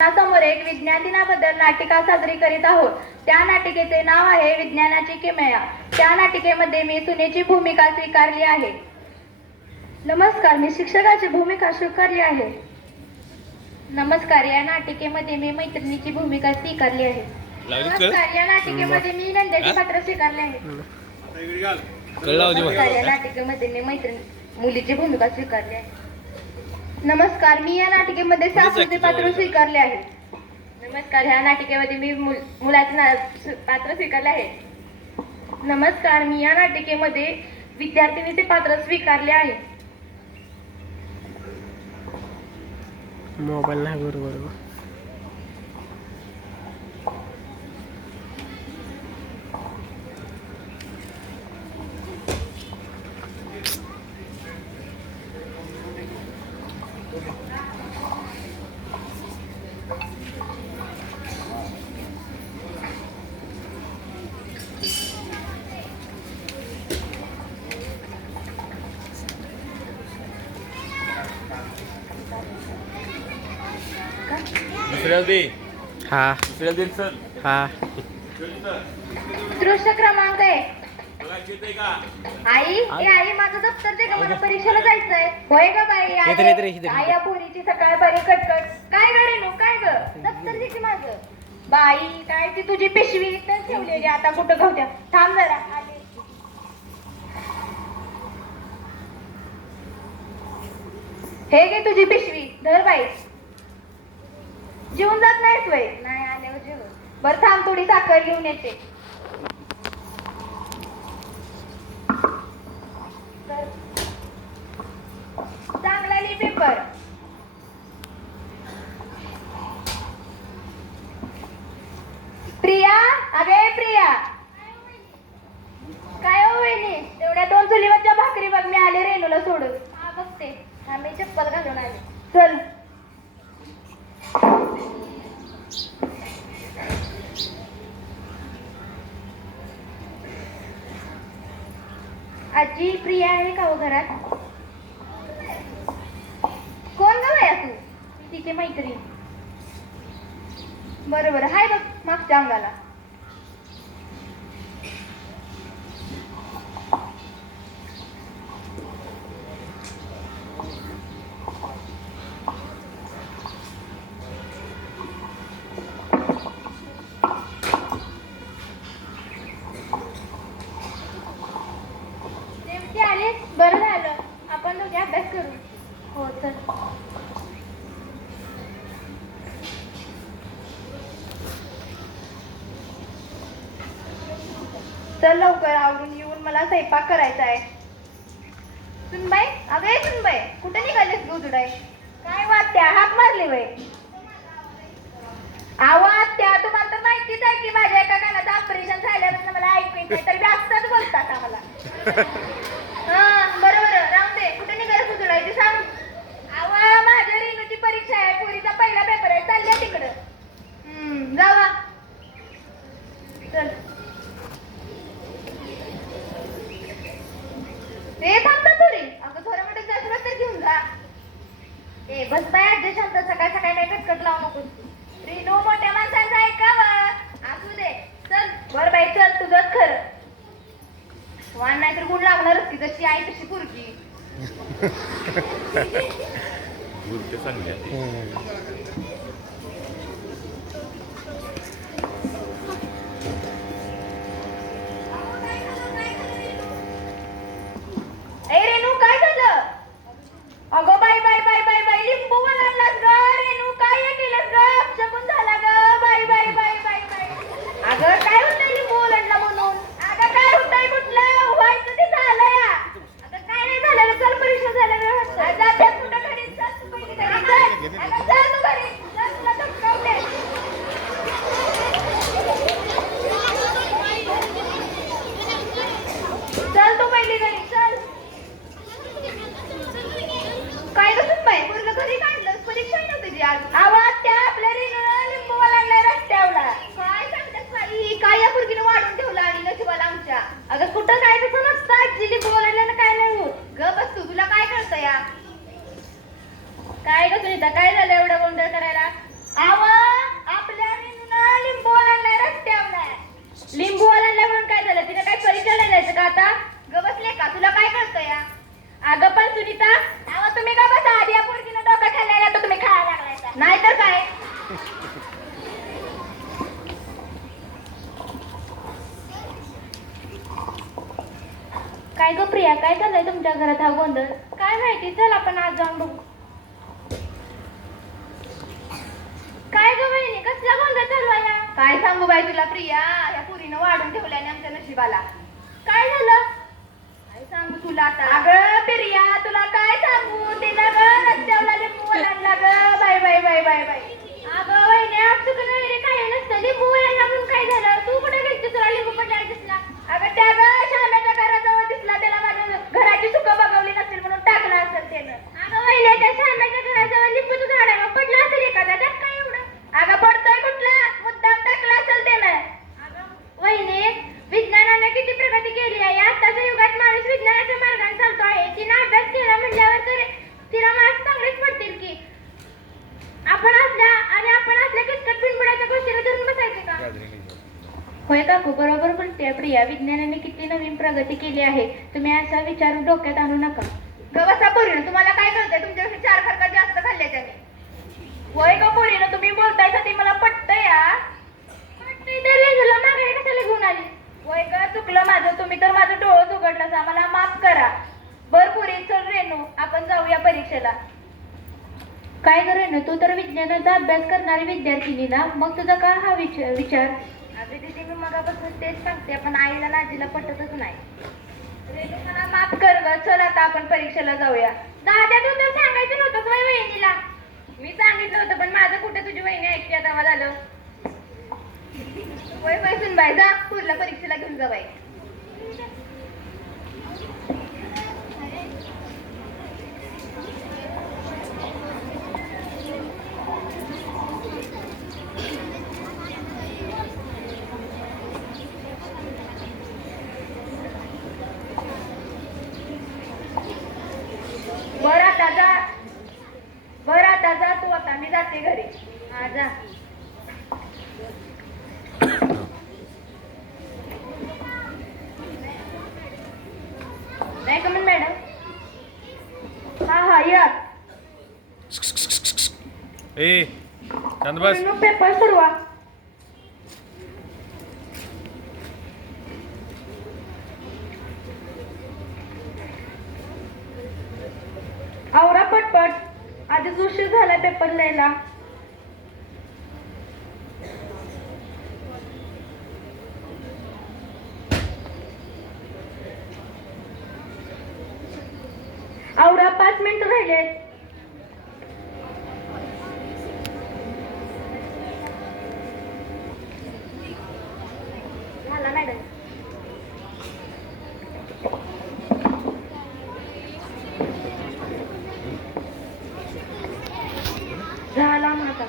समोर एक विज्ञान दिनाबद्दल नाटिका साजरी करीत आहोत. त्या नाटिकेचे नाव आहे विज्ञानाची किमया. त्या नाटिकेमध्ये मी सुनेची भूमिका स्वीकारली आहे. नमस्कार, मी शिक्षकाची भूमिका स्वीकारली आहे. नमस्कार, या नाटिकेमध्ये मी मैत्रिणीची भूमिका स्वीकारली आहे. नमस्कार, या नाटिकेमध्ये मी नंद्याचे पात्र स्वीकारले आहे. नमस्कार, या नाटिकेमध्ये मी मुलीची भूमिका स्वीकारली आहे. नमस्कार, मी या नाटिकेमध्ये सासूचे पात्र स्वीकारले आहे. नमस्कार, ह्या नाटिकेमध्ये मी मुलाचे पात्र स्वीकारले आहे. नमस्कार, मी या नाटिकेमध्ये विद्यार्थिनीचे पात्र स्वीकारले आहे. मोबाईल नाही बरोबर. हा दृश्य क्रमांक 1. आई, आई माझं दप्तर दे का, मला परीक्षेला जायचंय. होय ग बाई. आई, या पोरीची सकाळ बरी कटकट. काय ग रेणू, काय ग, दप्तर दे की माझं. बाई, काय ती तुझी पिशवी तर ठेवलेली, आता कुठं घावत्या. थांब जरा आले. हे घे तुझी पिशवी, धर बाई. जेवून जात नाहीस वय? नाही, आल्यावर जेवण. बरं थांब, थोडी साखर घेऊन येते. चांगला लिही पेपर. प्रिया, अगे प्रिया. काय हो वहिनी, तेवढ्या 2 चुलीवरच्या भाकरी बघ, मी आले रेणूला सोडून. हा बघते, आम्ही चप्पल घालून आले. चल. आजी, प्रिया आहे का हो घरात? कोण ग बाया तू? तिची मैत्रीण. बरोबर, हाय बघ मागच्या अंगाला. आलीस, बरं झालं. आपण दोघे अभ्यास करू. हो चल. चल लवकर आवरून येऊन मला स्वयंपाक करायचा आहे. सुनबाई, अगं ये सुनबाई, कुठे निघालीस गोजुडाई? काय वाटत्या, हाक मारली वय? आवाज त्या तुम्हाला तर माहितीच आहे की माझ्या एका कानाचं ऑपरेशन झाल्यापासून मला ऐकू येत नाही, तरी जास्तच बोलतात आम्हाला. हा बरोबर, राहून दे. कुठे निघालं गोजुडाई सांग. आवा, माझ्या रेणूची परीक्षा आहे, पोरीचा पहिला पेपर आहे, चालल्या तिकडं. जावा चल. ते थांबता थोडी. अगं थोडं मोठे जास्त तर घेऊन जा. ए बस बाय, आजी शांत. सकाळ सकाळी नाही कटकट लावू नको. रेणू, मोठ्या माणसांचं ऐकावं. असू दे, चल. बर बाई चल, तुझंच खरं. वाण नाही तर गुण लागणारच की, जशी आई तशी पोरगी. ए रेणू, काय झालं? अगं बाई बाई बाई बाई बाई, लिंबू बनवलास ग रेणू. काय हे केलंस ग? अपशकुन झाला ग. बाई बाई बाई बाई बाई. अगं काय होतंय लिंबू ओलांडला म्हणून? अगं काय होतंय, कुठलं व्हायचं ते झालं या. अगं काय नाही झालं, चल परीक्षा झाल्या. जाते कुठं घरी? चल तू पहिली घरी चल. अगं चल तू घरी. काय ग प्रिया, काय चाललंय तुमच्या घरात हा गोंधळ? काय माहिती, चल आपण आज जाऊन बघू. काय ग बहिणी, कसला गोंधळ चालू आहे? काय सांगू बाई तुला प्रिया, या पुरीनं वाढून ठेवल्याने आमच्या नशिबाला. काय झालं? काय सांगू तुला आता? अगं प्रिया, तुला काय सांगू, तिला ग रस्त्यावला लिंबू आणला ग. Bye bye bye bye bye. अगं वहिनी, आपसुकन वगैरे काही नसतं, लिंबू आणला म्हणून काय झालं? तू कुठे गेलती, तुला लिंबू पडला दिसला? अगं त्या ग श्याम्याच्या घराजवळ दिसला, त्याला माझ्या घराची सुख बघवली नसेल म्हणून टाकला असेल त्यानं. अगं वहिनी, त्या श्याम्याच्या घराजवळ लिंबूचं झाड आहे, पडला असेल एखादा, त्यात काय एवढं? अगं पडतोय कुठला, मुद्दाम टाकला असेल त्यानं. अगं वहिनी, विज्ञानाने किती प्रगती केली आहे. आताच्या युगात माणूस विज्ञानाच्या मार्गाने चालतो आहे. तिनं अभ्यास केला म्हणल्यावर तर तिला मार्क्स चांगलेच पडतील की. आपण असल्या किचकट बिनबुडाच्या गोष्टीला धरून बसायचे का? होय काकू, बरोबर बोलते प्रिया, विज्ञानाने किती नवीन प्रगती केली आहे. तुम्ही असा विचार डोक्यात आणू नका. गवसा पोरीनं, तुम्हाला काय कळतंय? तुमच्यापेक्षा 4 फरका जास्त खाल्ले त्याने. होय ग पोरीनं, तुम्ही बोलताय ते मला पटतंय या. पटतंय तर रेणूला मागे कशाला घेऊन आली? होय ग, चुकलं माझं, तुम्ही तर माझं डोळं उघडलं, आम्हाला माफ करा. बर पुरी, चल रेणू, आपण जाऊया परीक्षेला. काय ग रेणू, तू तर विज्ञानाचा अभ्यास करणारी विद्यार्थिनी ना, मग तुझा का हा विचार? अगं दीदी, मी मगापासून तेच सांगते, पण आईला नाजीला पटतच नाही. रेणू, मला माफ कर ग, चल आता आपण परीक्षेला जाऊया. दादा, तू तर सांगायचं नव्हतं होय वहिनीला? मी सांगितलं होतं, पण माझं कुठे तुझी वहिनी ऐकते आता मला झालं. होय होय सुनबाई, जा पुढल्या परीक्षेला घेऊन जा बाई. बरं आता जा तू, आता मी जाते घरी. हा जा. नाही का मॅडम? हा या. ए शांत बस. पेपर सुरुवा. आवरा पटपट, आधीच उशीर झाला पेपर लिहायला. आवरा, 5 मिनिटं राहिलेत. झाला मॅडम. झाला माझा.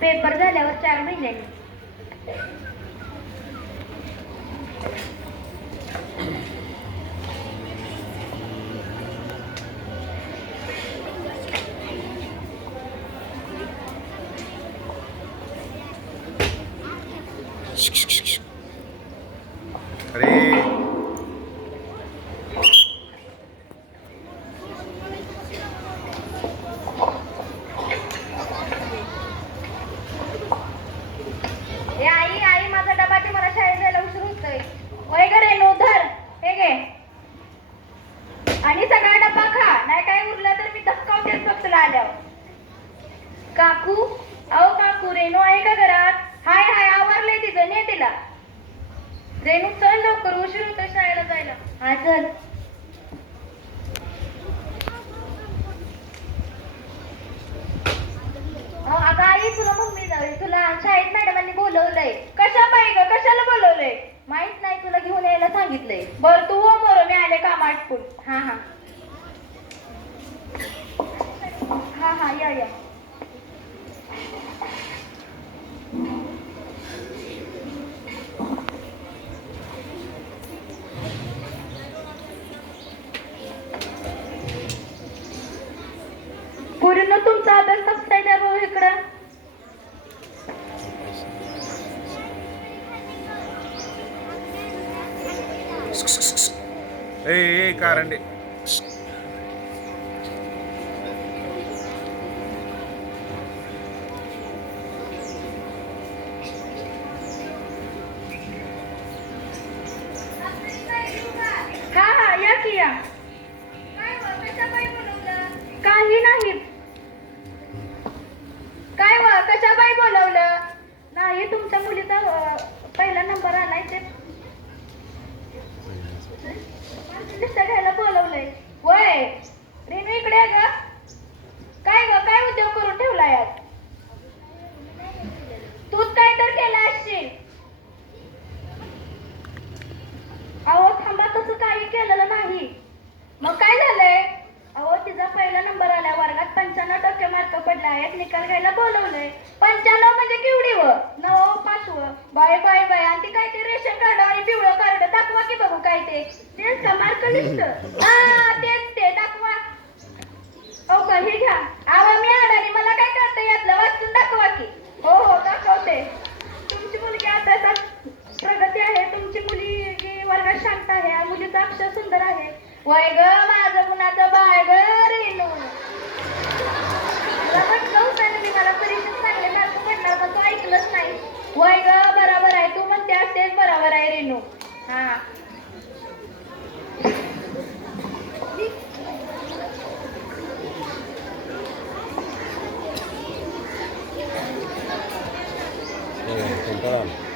पेपर झाल्यावर 4 महिन्यांनी. अरे आई, माझा डबा, ते मला शाळेत जायला उशीर होतोय. वय ग रेणू, धर, हे घे, आणि सगळा डब्बा खा, नाही काय उरलं तर मी धक्कावतेच बघ तुला आल्यावर. काकू, अहो काकू, रेणू आहे का घरात? हाय हाय, आवरलंय तिचं, ने तिला. रेणू चल लवकर, उशीर होतोय शाळेला जायला. हा चल. अगं आई, तुला मम्मी जाऊ, तुला शाळेत मॅडमांनी बोलवलंय. कशा पाहिजे ग, कशाला बोलवलंय? माहित नाही, तुला घेऊन यायला सांगितलंय. बरं तू हो मोर, मी आले काम आटपून. हा हा हा हा, या. कारंडे. हा हा या की या. काही नाही. काय व कशा बाई बोलवलं? नाही तुमच्या मुलीचा पहिला नंबर आलाय ते लिस्ट घ्यायला बोलवलंय. वय रेणू इकडे आहे ग. काय ग काय उद्योग करून ठेवलाय आज? तूच काय तर केला असशील. अहो थांबा, तसं काही केलेलं नाही. मग काय झालंय? अहो तिचा पहिला नंबर आलाय, वर्गात 95% मार्क पडला, एक निकाल घ्यायला बोलवलंय. 95 म्हणजे केवढी व? 9, 5. Bye bye bye. आणि ते काय ते रेशन कार्ड आणि पिवळं कार्ड दाखवा की बघू काय ते. तेच का मार्क लिस्ट? हा तेच ते दाखवा. हो का, हे घ्या. आवा मी अडाणी, मला काय करता यातलं वाचून दाखवा की. हो हो दाखवते. तुमची मुलगी अभ्यासात प्रगती आहे, तुमची मुलगी वर्गात शांत आहे, मुलीचं अक्षर सुंदर आहे. वय ग माझं कुणाचं बाय ग रेणू. मला म्हटलं होतं ना मी, मला परीक्षेत चांगले मार्क पडणार, पण तू ऐकलंच नाही. वय ग बरोबर आहे, तू म्हणते असतेच बरोबर आहे रेणू. हा कंटाळा आला.